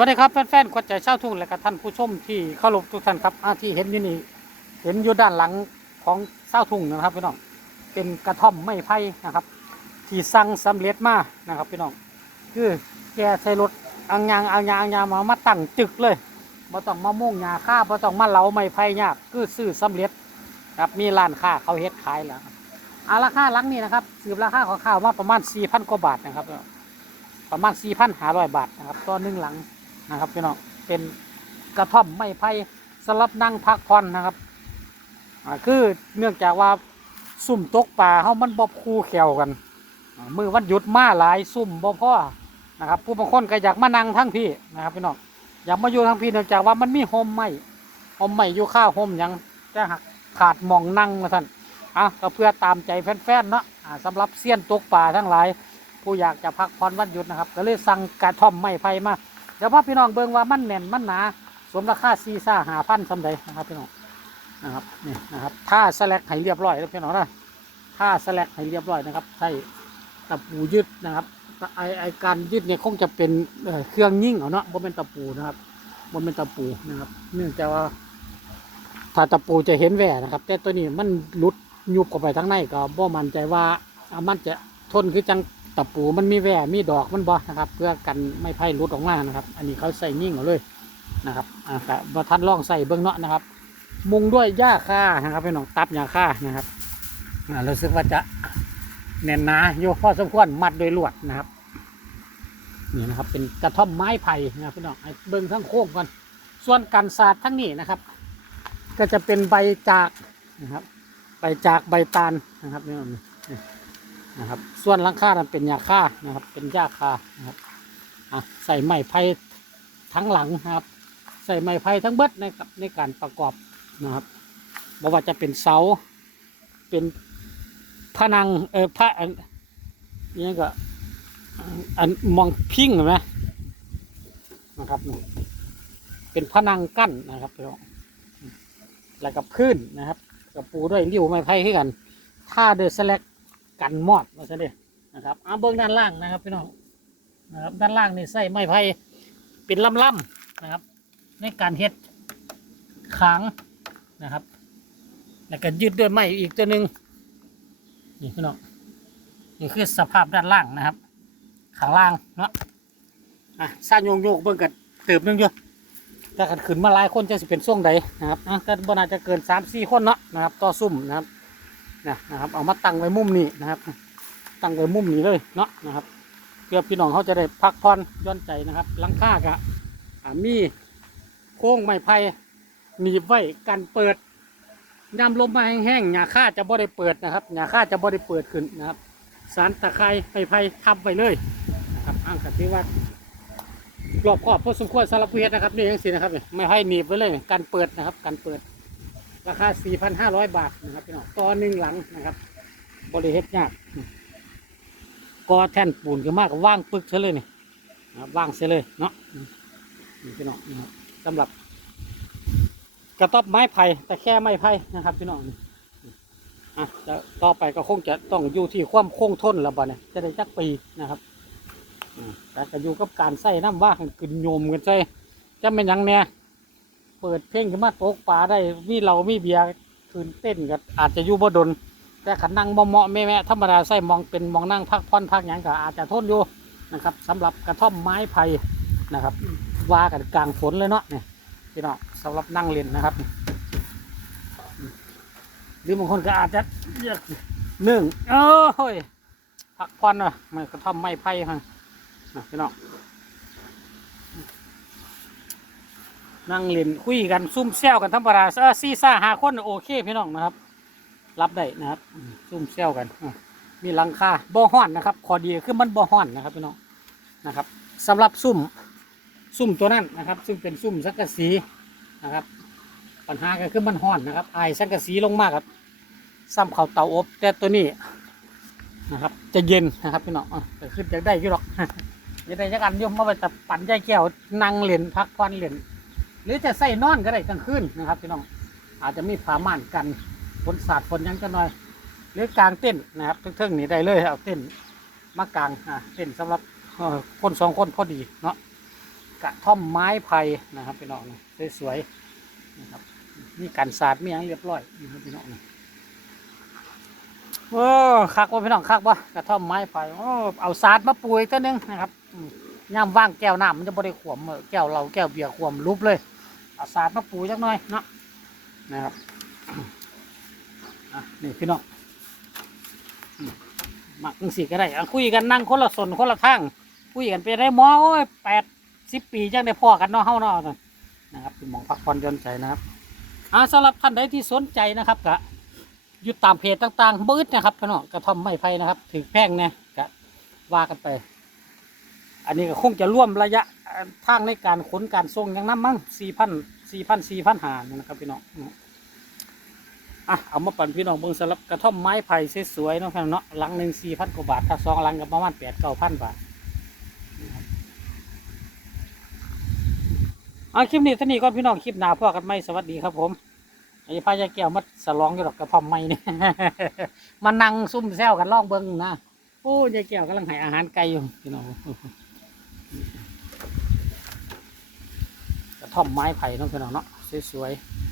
วัสดีครับแฟนๆกวดใจเช่าทุ่งและก็ท่านผู้ชมที่เคารพทุกท่านครับอาที่เห็นอยู่นี่เห็นอยู่ด้านหลังของเช่าทุ่งนะครับพี่น้องเป็นกระท่อมไม้ไผ่นะครับ ที่สั่งสำเร็จมานะครับพี่น้องคือแกใช้รถอังยางอังยางอังยางมามาตั้งจึกเลยบ่ต้องมามุ่งหยาค่าบ่ต้องมาเหลาไม้ไผ่ยากคือซื้อสำเร็จครับมีร้านค้าเขาเฮ็ดขายแล้วครับอาราคาลังนี้นะครับสืบราคาของข้าวมาประมาณ4,000กว่าบาทนะครับ ประมาณ4,500บาทนะครับต่อหนึ่งหลัง นะครับพี่น้องเป็นกระท่อมไม้ไผ่สำหรับนั่งพักผ่อนนะครับคือเนื่องจากว่าซุ่มตกปลาเขามันบ่คู่แขวกันมือวันหยุดมาหลายซุ่มบ่พ่อนะครับ ผู้บางคนก็อยากมานั่งทั้งพี่นะครับพี่น้องอยากมาอยู่ทั้งพี่เนื่องจากว่ามันมีโฮมไม้โฮมไม้อยู่ข้าวโฮมยังแต่หักขาดมองนั่งมาท่านอะก็เพื่อตามใจแฟนๆเนาะอ่าสำหรับเซียนตกปลาทั้งหลาย ผู้อยากจะพักผ่อนวันหยุดนะครับ ก็เลยสั่งกระท่อมไม้ไผ่มา เดี๋ยวพ่อพี่น้องเบิ่งว่ามันแน่นมันหนาสมราคาซีซ่าหาพันสำใดนะครับพี่น้องนะครับนี่นะครับท่าสแลกให้เรียบร้อยแล้วพี่น้องนะท่าสแลกให้เรียบร้อยนะครับใช้ตะปูยึดนะครับไอไอการยึดเนี่ยคงจะเป็นเครื่องยิ่งเอาเนาะบ่เป็นตะปูนะครับบ่เป็นตะปูนะครับ เนื่องจากว่าถ้าตะปูจะเห็นแหว่นะครับ แต่ตัวนี้มันหลุดยุบเข้าไปทั้งในก็บ่มั่นใจว่าอ่ามันจะทนคือจัง ตะปูมันมีแหว่มีดอกมันบ่นะครับ เพื่อกันไม่ไพ่รุดออกมานะครับ อันนี้เขาใส่ยิ่งเอาเลยนะครับอ่าครับท่านลองใส่เบื้องเนาะนะครับ มุงด้วยหญ้าคานะครับพี่น้องตับหญ้าคานะครับอ่ารู้สึกว่าจะแน่นหนาอยู่พอสมควรมัดโดยลวดนะครับนี่นะครับเป็นกระท่อมไม้ไผ่นะครับพี่น้องเบื้องทั้งโค้งก่อนส่วนกันศาสตร์ทั้งนี้นะครับ ก็จะเป็นใบจากนะครับใบจากใบตาลนะครับนี่นี่ นะครับ ส่วนหลังคานั้นเป็นหญ้าคานะครับ เป็นหญ้าคานะครับอะใส่ไม้ไผ่ทั้งหลังนะครับ ใส่ไม้ไผ่ทั้งเบิดในกับในการประกอบนะครับบอกว่าจะเป็นเสา เป็นผนังเออพระอันนี้ก็อันมองพิงเห็นไหมนะครับนี่เป็นผนังกั้นนะครับพี่น้องแล้วก็พื้นนะครับกับปูด้วยริ้วไม้ไผ่ให้กันท่าเดอร์สแลก กันมอดมาซะเด้นะครับเอาเบื้องด้านล่างนะครับพี่น้องนะครับด้านล่างนี่ใส่ไม้ไผ่เป็นลำๆนะครับ ในการเฮ็ดขางนะครับ แล้วก็ยืดด้วยไม้อีกตัวหนึ่งนี่พี่น้องนี่คือสภาพด้านล่างนะครับข้างล่างเนาะอะสร้างโยงโยกเบิ่งกันเติบนึงอยู่ถ้ากันขึ้นมาหลายคนจะสิเป็นช่วงใดนะครับอะก็บ่น่าจะเกินสามสี่คนเนาะนะครับ ต่อซุ่มนะครับ นะนะครับ เอามาตั้งไว้มุมนี้นะครับ ตั้งไว้มุมนี้เลยเนาะนะครับเพื่อพี่น้องเขาจะได้พักผ่อนย่อนใจนะครับลังคากะมีโค้งไม้ไผ่หนีบไว้กันเปิดยามลมมาแห้งๆหญ้าค่าจะบ่ได้เปิดนะครับหญ้าค่าจะบ่ได้เปิดขึ้นนะครับสารตะไคร้ไม้ไผ่ทับไว้เลยนะครับอ้างกันที่ว่ารอบครอบพอสมควรสำหรับเฮ็ดนะครับนี่ยังสินะครับไม่ให้หนีบไว้เลยกันเปิดนะครับกันเปิด ราคา 4,500 บาทนะครับพี่น้องต่อหนึ่งหลังนะครับ บริเฮ็ดยากกอแท่นปูนก็มากว่างปึกเสียเลยนี่ว่างเสียเลยเนาะพี่น้องนะครับสำหรับ กระต๊อบไม้ไผ่แต่แค่ไม้ไผ่นะครับพี่น้องนี่อะต่อไปก็คงจะต้องอยู่ที่ความคงทนแล้วบ่เนี่ยจะได้จักปีนะครับอ่าแต่ก็อยู่กับการใส่น้ำว่ากันขึ้นโยมกันใส่จะเป็นยังเนี่ย ปิดเพลงขึ้นมาตกปลาได้มีเรามีเบียร์คืนเต้นก็อาจจะอยู่บ่ดน แต่ขันนั่งเหมาะๆแม่แม่ธรรมดาใส่มองเป็นมองนั่งพักผ่อนพักหยังก็อาจจะทนอยู่นะครับสำหรับกระท่อมไม้ไผ่นะครับว่ากันกลางฝนเลยเนาะเนี่ยพี่น้องสำหรับนั่งเล่นนะครับ หรือบางคนก็อาจจะหนึ่งเอ้ยพักผ่อนอะมันกระท่อมไม้ไผ่ฮะนะพี่น้อง นั่งเล่นคุยกันซุ่มแซวกันธรรมดาเออซีซ่าหาคนโอเคพี่น้องนะครับ รับได้นะครับซุ่มแซวกันมีหลังคาบ่อห้อนนะครับขอดีคือมันบ่อห้อนนะครับพี่น้องนะครับสำหรับซุ่มซุ่มตัวนั้นนะครับ ซึ่งเป็นซุ่มสังกะสีนะครับ ปัญหาก็คือมันห้อนนะครับไอสังกะสีลงมากครับซ้ำเข่าเตาอบแต่ตัวนี้นะครับ จะเย็นนะครับพี่น้องอะแต่ขึ้นจะได้อยู่หรอกจะได้จักอันโยมมาไปแต่ปั่นใจแก้วนั่งเล่นพักผ่อนเล่น หรือจะใส่นอนก็ได้กลางคืนนะครับพี่น้องอาจจะมีผ้าม่านกันฝนสาดฝนยังกันหน่อย หรือกลางเต้นนะครับเทิงๆนี่ได้เลยเอาเต้นมากลางอ่าเต้นท์สำหรับคนสองคนพอดีเนาะกระท่อมไม้ไผ่นะครับพี่น้องสวยๆนะครับมีการสาดมีอย่างเรียบร้อยนะครับพี่น้องโอ้คักว่าพี่น้องคักว่ากระท่อมไม้ไผ่โอ้เอาสาดมาปุยตัวนึงนะครับย่ำว่างแก้วน้ำมันจะบริขวมแก้วเราแก้วเบียร์ขวมรูปเลย เอาสาดมาปุยจักหน่อยเนาะนะครับนี่พี่น้องอืมมักจังสิก็ได้คุยกันนั่งคนละสนคนละทางคุยกันไปได้หมอโอ้ยแปดสิบปีจังได้พ่อกันเนาะเฮาเนาะนั่นนะครับเป็นหมองพักผ่อนหย่อนใจนะครับอ่าสำหรับท่านใดที่สนใจนะครับกะอยู่ตามเพจต่างๆบืดนะครับพี่น้องกระท่อมไม้ไผ่นะครับถือแพงเนี่ยกะว่ากันไป อันนี้ก็คงจะร่วมระยะทางในการขนการส่งอย่างนั้นมั้งสี่พันสี่พันสี่พันหานนะครับพี่น้องอะเอามาปั่นพี่น้องเบิ่งสำหรับกระท่อมไม้ไผ่สวยๆเนาะพี่น้องเนาะหลังหนึ่งสี่พันกว่าบาทถ้าสองหลังก็ประมาณแปดเก้าพันบาทเอาคลิปนี้ท่านี้ก่อนพี่น้องคลิปหนาพ่อกันไหมสวัสดีครับผมไอ้พายาแก้วมาสลองอยู่ดอกกระท่อมไม่เนี่ยมานั่งซุ่มแซวกันล่องเบิ้งนะโอ้ยายแก้วกำลังให้อาหารไก่อยู่พี่น้อง กระท่อมไม้ไผ่น้องพี่น้องเนาะสวยๆ